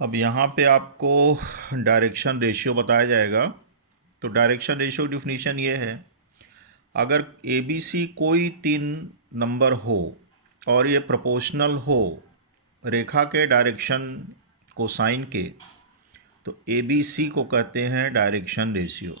अब यहाँ पे आपको डायरेक्शन रेशियो बताया जाएगा। तो डायरेक्शन रेशियो डिफिनीशन ये है, अगर ए बी सी कोई तीन नंबर हो और ये प्रोपोर्शनल हो रेखा के डायरेक्शन कोसाइन के, तो ए बी सी को कहते हैं direction ratio.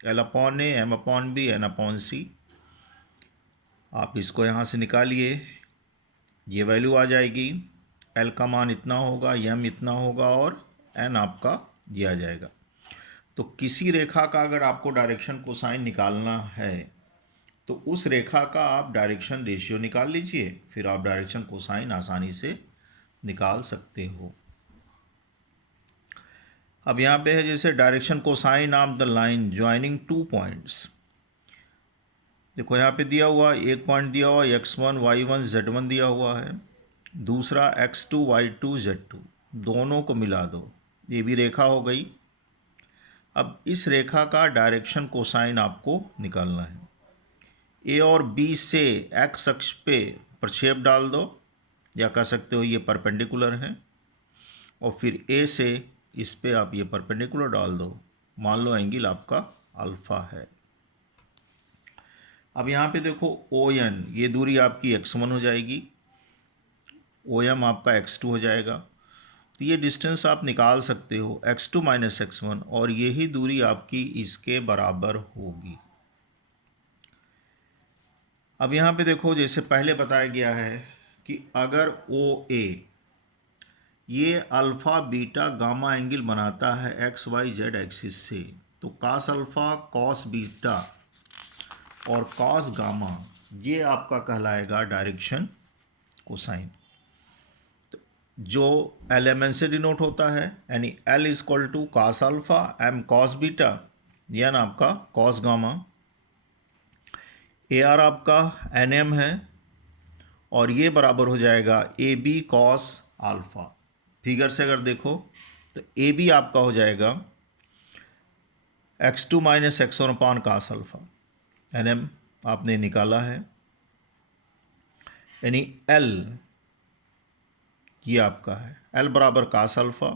L upon A, M upon B, N upon C. आप इसको यहाँ से निकालिए, ये वैल्यू आ जाएगी। एल का मान इतना होगा, एम इतना होगा और एन आपका ये आ जाएगा। तो किसी रेखा का अगर आपको डायरेक्शन कोसाइन निकालना है तो उस रेखा का आप डायरेक्शन रेशियो निकाल लीजिए, फिर आप डायरेक्शन कोसाइन आसानी से निकाल सकते हो। अब यहाँ पे है जैसे direction cosine of the line joining two points. देखो यहाँ पे दिया हुआ एक पॉइंट दिया हुआ x1 y1 z1 दिया हुआ है, दूसरा x2 y2 z2, दोनों को मिला दो, ये भी रेखा हो गई। अब इस रेखा का डायरेक्शन कोसाइन आपको निकालना है। ए और बी से एक्स अक्ष पे प्रक्षेप डाल दो, या कह सकते हो ये परपेंडिकुलर हैं, और फिर ए से इस पे आप ये परपेंडिकुलर डाल दो। मान लो एंगल आपका अल्फा है। अब यहाँ पे देखो ओ एन, ये दूरी आपकी x1 हो जाएगी, ओ एम आपका x2 हो जाएगा। तो ये डिस्टेंस आप निकाल सकते हो x2 माइनस x1, और यही दूरी आपकी इसके बराबर होगी। अब यहाँ पे देखो जैसे पहले बताया गया है कि अगर ओ ए ये अल्फ़ा बीटा गामा एंगल बनाता है एक्स वाई जेड एक्सिस से, तो कॉस अल्फ़ा कॉस बीटा और कॉस गामा ये आपका कहलाएगा डायरेक्शन कोसाइन। तो जो एल एम एन से डिनोट होता है, यानी L is equal to cos alpha M cos beta, यानी आपका कॉस गामा। ए आर आपका एन एम है, और ये बराबर हो जाएगा A B cos alpha. Figure से अगर देखो तो ए बी आपका हो जाएगा x2 minus x1 upon cos alpha. N M आपने निकाला है, यानी एल ये आपका है एल बराबर कास अल्फ़ा,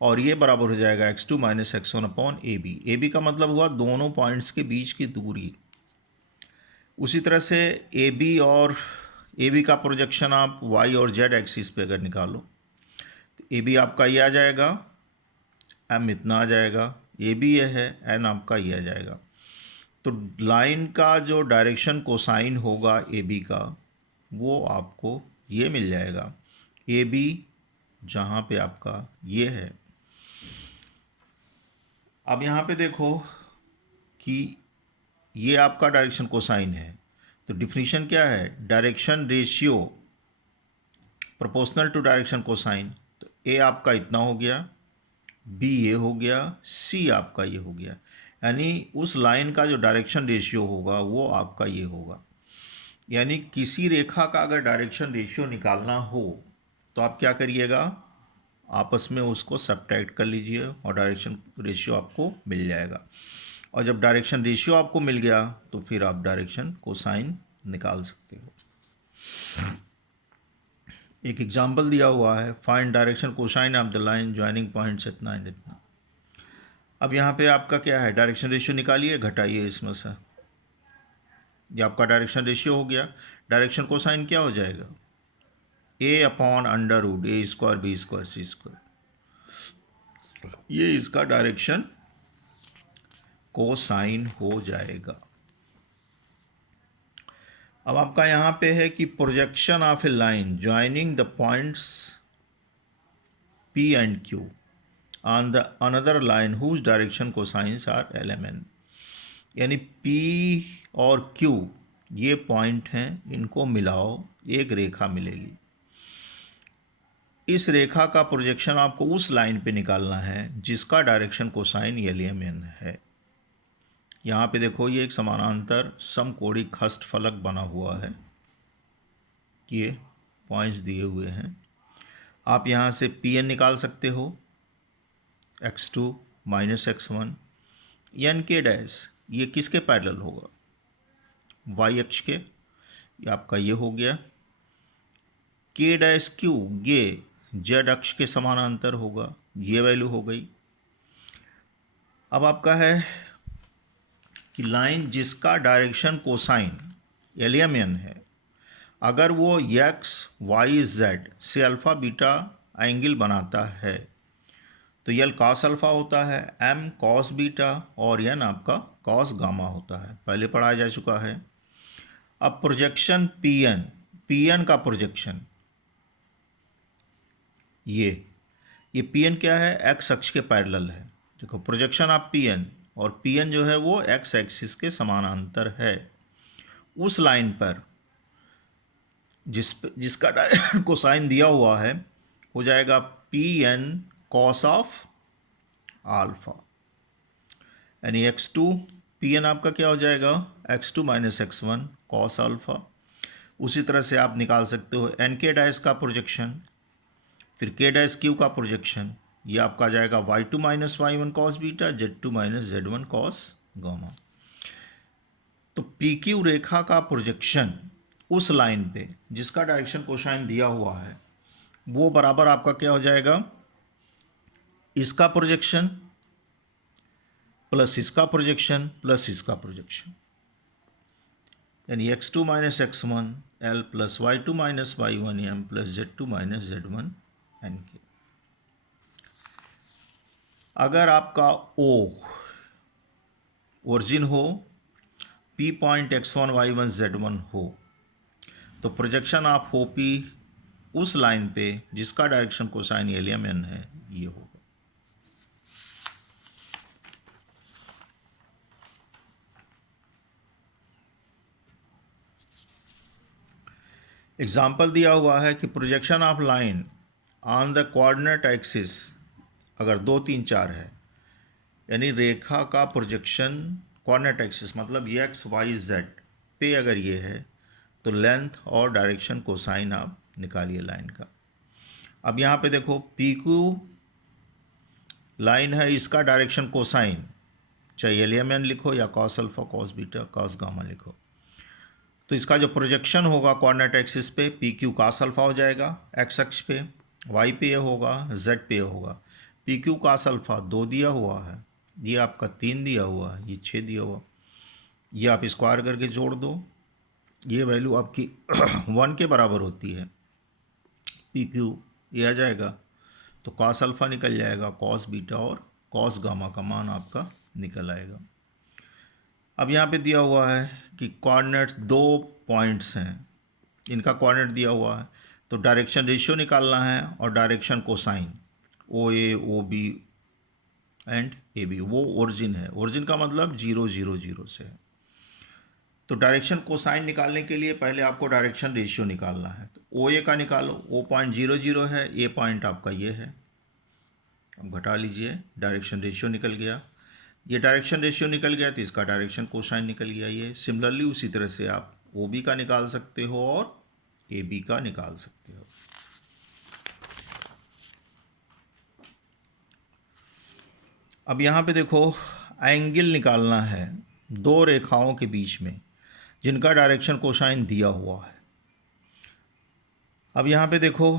और ये बराबर हो जाएगा x2 minus x1 upon A B. A B का मतलब हुआ दोनों पॉइंट्स के बीच की दूरी। उसी तरह से ए बी और ए बी का प्रोजेक्शन आप वाई और जेड एक्सिस पे अगर निकालो तो ए बी आपका ये आ जाएगा, एम इतना आ जाएगा, ए बी ये है, एन आपका ये आ जाएगा। तो लाइन का जो डायरेक्शन कोसाइन होगा ए बी का, वो आपको ये मिल जाएगा, ए बी जहाँ पे आपका ये है। अब यहाँ पे देखो कि ये आपका डायरेक्शन कोसाइन है, तो डिफिनीशन क्या है, direction ratio proportional to direction cosine. तो ए आपका इतना हो गया, बी ये हो गया, सी आपका ये हो गया, यानी उस लाइन का जो डायरेक्शन रेशियो होगा वो आपका ये होगा। यानी किसी रेखा का अगर डायरेक्शन रेशियो निकालना हो तो आप क्या करिएगा, आपस में उसको सब्ट्रैक्ट कर लीजिए और डायरेक्शन रेशियो आपको मिल जाएगा। और जब डायरेक्शन रेशियो आपको मिल गया तो फिर आप डायरेक्शन कोसाइन निकाल सकते हो। एक एग्जाम्पल दिया हुआ है, find direction cosine of the line joining points इतना एंड इतना। अब यहाँ पे आपका क्या है, डायरेक्शन रेशियो निकालिए, घटाइए इसमें से, ये आपका डायरेक्शन रेशियो हो गया। डायरेक्शन कोसाइन क्या हो जाएगा, ए अपॉन अंडर रूट ए स्क्वायर बी स्क्वायर सी स्क्वायर, ये इसका डायरेक्शन कोसाइन हो जाएगा। अब आपका यहाँ पे है कि projection of a line joining the points P and Q on the another line whose direction cosines are L M N, यानी पी और क्यू ये पॉइंट हैं, इनको मिलाओ एक रेखा मिलेगी। इस रेखा का प्रोजेक्शन आपको उस लाइन पे निकालना है जिसका direction cosine L M N है। यहाँ पे देखो ये एक समानांतर समकोणिक हस्त फलक बना हुआ है, ये पॉइंट्स दिए हुए हैं। आप यहाँ से पी एन निकाल सकते हो, x2 माइनस x1, एन के डैश ये किसके पैरेलल होगा, वाई अक्ष के, ये आपका ये हो गया। के डैश क्यू ये जेड अक्ष के समानांतर होगा, ये वैल्यू हो गई। अब आपका है कि लाइन जिसका डायरेक्शन कोसाइन एलियमन है, अगर वो एक्स वाई जेड से अल्फ़ा बीटा एंगल बनाता है तो यल कॉस अल्फ़ा होता है, एम कॉस बीटा और एन आपका कॉस गामा होता है, पहले पढ़ाया जा चुका है। अब प्रोजेक्शन पी एन का प्रोजेक्शन ये पी एन क्या है, एक्स अक्ष के पैरेलल है। देखो प्रोजेक्शन ऑफ पी एन, और पी एन जो है वो एक्स एक्सिस के समानांतर है। उस लाइन पर जिसका कोसाइन दिया हुआ है हो जाएगा P N cos of alpha, यानी x2 पी एन आपका क्या हो जाएगा, x2 minus x1 cos alpha. उसी तरह से आप निकाल सकते हो एन के डैश का प्रोजेक्शन, फिर के डैश क्यू का प्रोजेक्शन, ये आपका आ जाएगा y2 minus y1 cos beta, z2 minus z1 cos gamma. तो पी क्यू रेखा का प्रोजेक्शन उस लाइन पे जिसका डायरेक्शन कोसाइन दिया हुआ है वो बराबर आपका क्या हो जाएगा, इसका प्रोजेक्शन प्लस इसका प्रोजेक्शन प्लस इसका प्रोजेक्शन, यानी x2 minus x1 L plus y2 minus y1 M plus z2 minus z1 N के। अगर आपका O ओरिजिन हो, P point x1 y1 z1 हो, तो प्रोजेक्शन ऑफ OP उस लाइन पे जिसका डायरेक्शन कोसाइन एलियमन है ये होगा। एग्जाम्पल दिया हुआ है कि projection of line on the coordinate axis अगर 2, 3, 4 है, यानी रेखा का प्रोजेक्शन कोऑर्डिनेट एक्सिस मतलब एक्स वाई जेड पे अगर ये है तो लेंथ और डायरेक्शन कोसाइन आप निकालिए लाइन का। अब यहाँ पे देखो पी क्यू लाइन है, इसका डायरेक्शन कोसाइन चाहे एलियमन लिखो या cos alpha cos beta cos gamma लिखो, तो इसका जो प्रोजेक्शन होगा कोऑर्डिनेट एक्सिस पे पी क्यू कास अल्फा हो जाएगा एक्स अक्ष पे, वाई पे होगा, जेड पे होगा। पी क्यू कास अल्फा 2 दिया हुआ है, ये आपका 3 दिया हुआ है, ये 6 दिया हुआ, ये आप स्क्वायर करके जोड़ दो, ये वैल्यू आपकी 1 के बराबर होती है। पी क्यू ये आ जाएगा तो कॉस अल्फा निकल जाएगा, कॉस बीटा और कॉस गामा का मान आपका निकल आएगा। अब यहाँ पे दिया हुआ है कि कोऑर्डिनेट्स 2 पॉइंट्स हैं, इनका कोऑर्डिनेट दिया हुआ है तो डायरेक्शन रेशियो निकालना है और direction cosine O A O B and A B, वो ओरिजिन है, ओरिजिन का मतलब 0, 0, 0 से है। तो डायरेक्शन कोसाइन निकालने के लिए पहले आपको डायरेक्शन रेशियो निकालना है, तो ओ ए का निकालो, ओ पॉइंट 0, 0 है, ए पॉइंट आपका ये है, अब घटा लीजिए, डायरेक्शन रेशियो निकल गया। ये डायरेक्शन रेशियो निकल गया तो इसका डायरेक्शन कोसाइन निकल गया। ये सिमिलरली उसी तरह से आप ओ बी का निकाल सकते हो और ए बी का निकाल सकते हो। अब यहाँ पे देखो एंगल निकालना है 2 रेखाओं के बीच में जिनका डायरेक्शन कोसाइन दिया हुआ है। अब यहाँ पे देखो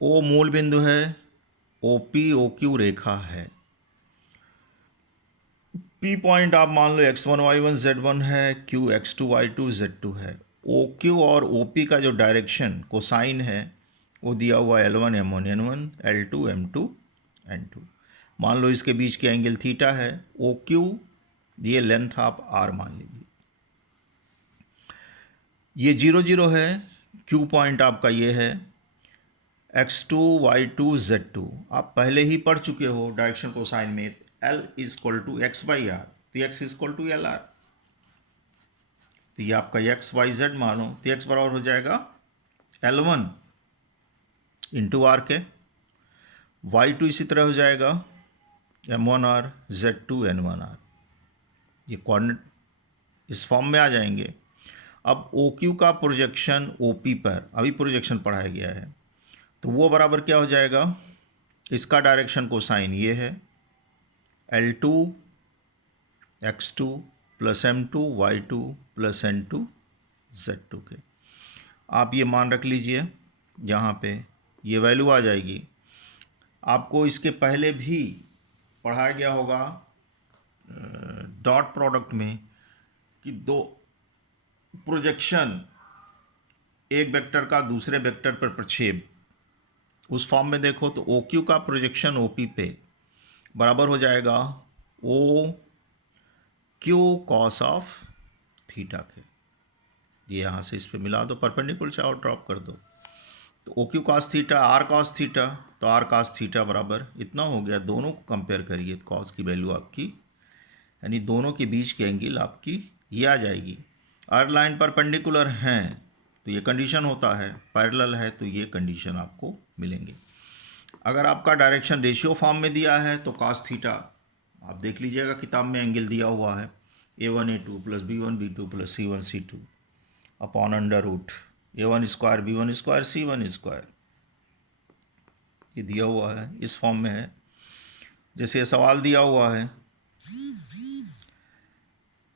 ओ मूल बिंदु है, ओ पी ओ क्यू रेखा है, पी पॉइंट आप मान लो x1 y1 z1 है, क्यू x2 y2 z2 है। ओ क्यू और ओ पी का जो डायरेक्शन कोसाइन है वो दिया हुआ L1 M1 N1 L2 M2 N2। मान लो इसके बीच के एंगल थीटा है, ओ क्यू ये लेंथ आप r मान लीजिए। ये 0, 0 है, क्यू पॉइंट आपका ये है, x2 y2 z2 आप पहले ही पढ़ चुके हो डायरेक्शन कोसाइन में, L equal to x by R, तो x equal to L R, तो ये आपका एक्स वाई जेड मानो, तो x बराबर हो जाएगा L1 इंटू आर के, y2 इसी तरह हो जाएगा M1R Z2 N1R। ये कोऑर्डिनेट इस फॉर्म में आ जाएंगे। अब OQ का प्रोजेक्शन OP पर अभी प्रोजेक्शन पढ़ाया गया है, तो वो बराबर क्या हो जाएगा, इसका डायरेक्शन कोसाइन ये है L2 X2 plus M2 Y2 plus N2 Z2 के। आप ये मान रख लीजिए यहाँ पे ये वैल्यू आ जाएगी। आपको इसके पहले भी पढ़ाया गया होगा डॉट प्रोडक्ट में कि दो प्रोजेक्शन, एक वेक्टर का दूसरे वेक्टर पर प्रक्षेप, उस फॉर्म में देखो तो ओ क्यू का प्रोजेक्शन ओ पी पे बराबर हो जाएगा O Q cos of theta के। ये यहाँ से इस पे मिला दो, परपेंडिकुलर चाहो ड्रॉप कर दो, तो O Q cos theta R cos theta, तो आर कॉस थीटा बराबर इतना हो गया। दोनों को कंपेयर करिए तो कॉस की वैल्यू आपकी, यानी दोनों के बीच की एंगल आपकी ये आ जाएगी। अगर लाइन परपेंडिकुलर हैं तो ये कंडीशन होता है, पैरेलल है तो ये कंडीशन आपको मिलेंगे। अगर आपका डायरेक्शन रेशियो फॉर्म में दिया है तो कॉस थीटा आप देख लीजिएगा, किताब में एंगल दिया हुआ है A1 A2 plus B1 B2 plus C1 C2 upon under root A1 square B1 square C1 square, ये दिया हुआ है, इस फॉर्म में है। जैसे ये सवाल दिया हुआ है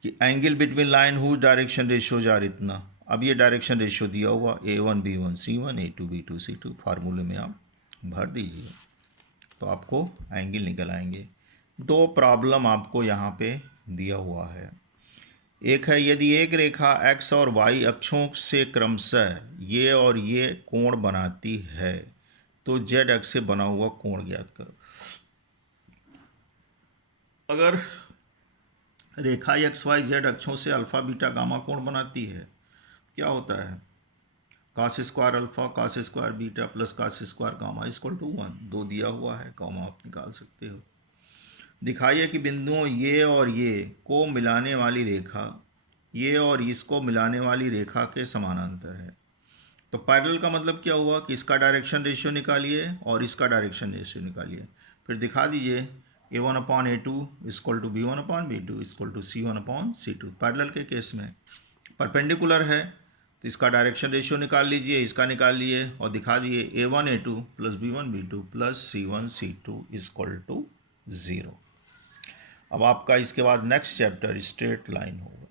कि angle between line whose direction ratios are इतना, अब ये डायरेक्शन रेशियो दिया हुआ A1 B1 C1 A2 B2 C2, फार्मूले में आप भर दीजिए तो आपको एंगल निकल आएंगे। दो प्रॉब्लम आपको यहाँ पे दिया हुआ है। एक है यदि एक रेखा x और y अक्षों से क्रमशः ये और ये कोण बनाती है तो z अक्ष से बना हुआ कोण ज्ञात करो। अगर रेखा एक्स वाई जेड अक्षों से अल्फा बीटा गामा कोण बनाती है, क्या होता है cos square alpha cos square beta plus cos square gamma equal to 1, 2 दिया हुआ है, कॉमा आप निकाल सकते हो। दिखाइए कि बिंदुओं ये और ये को मिलाने वाली रेखा ये और इसको मिलाने वाली रेखा के समानांतर है। तो पैरेलल का मतलब क्या हुआ कि इसका डायरेक्शन रेशियो निकालिए और इसका डायरेक्शन रेशियो निकालिए, फिर दिखा दीजिए A1 upon A2 equal to B1 upon B2 equal to C1 upon C2। Parallel के केस में परपेंडिकुलर है तो इसका डायरेक्शन रेशियो निकाल लीजिए, इसका निकाल लिए और दिखा दिए A1 A2 plus B1 B2 plus C1 C2 equal to 0। अब आपका इसके बाद नेक्स्ट चैप्टर स्ट्रेट लाइन होगा।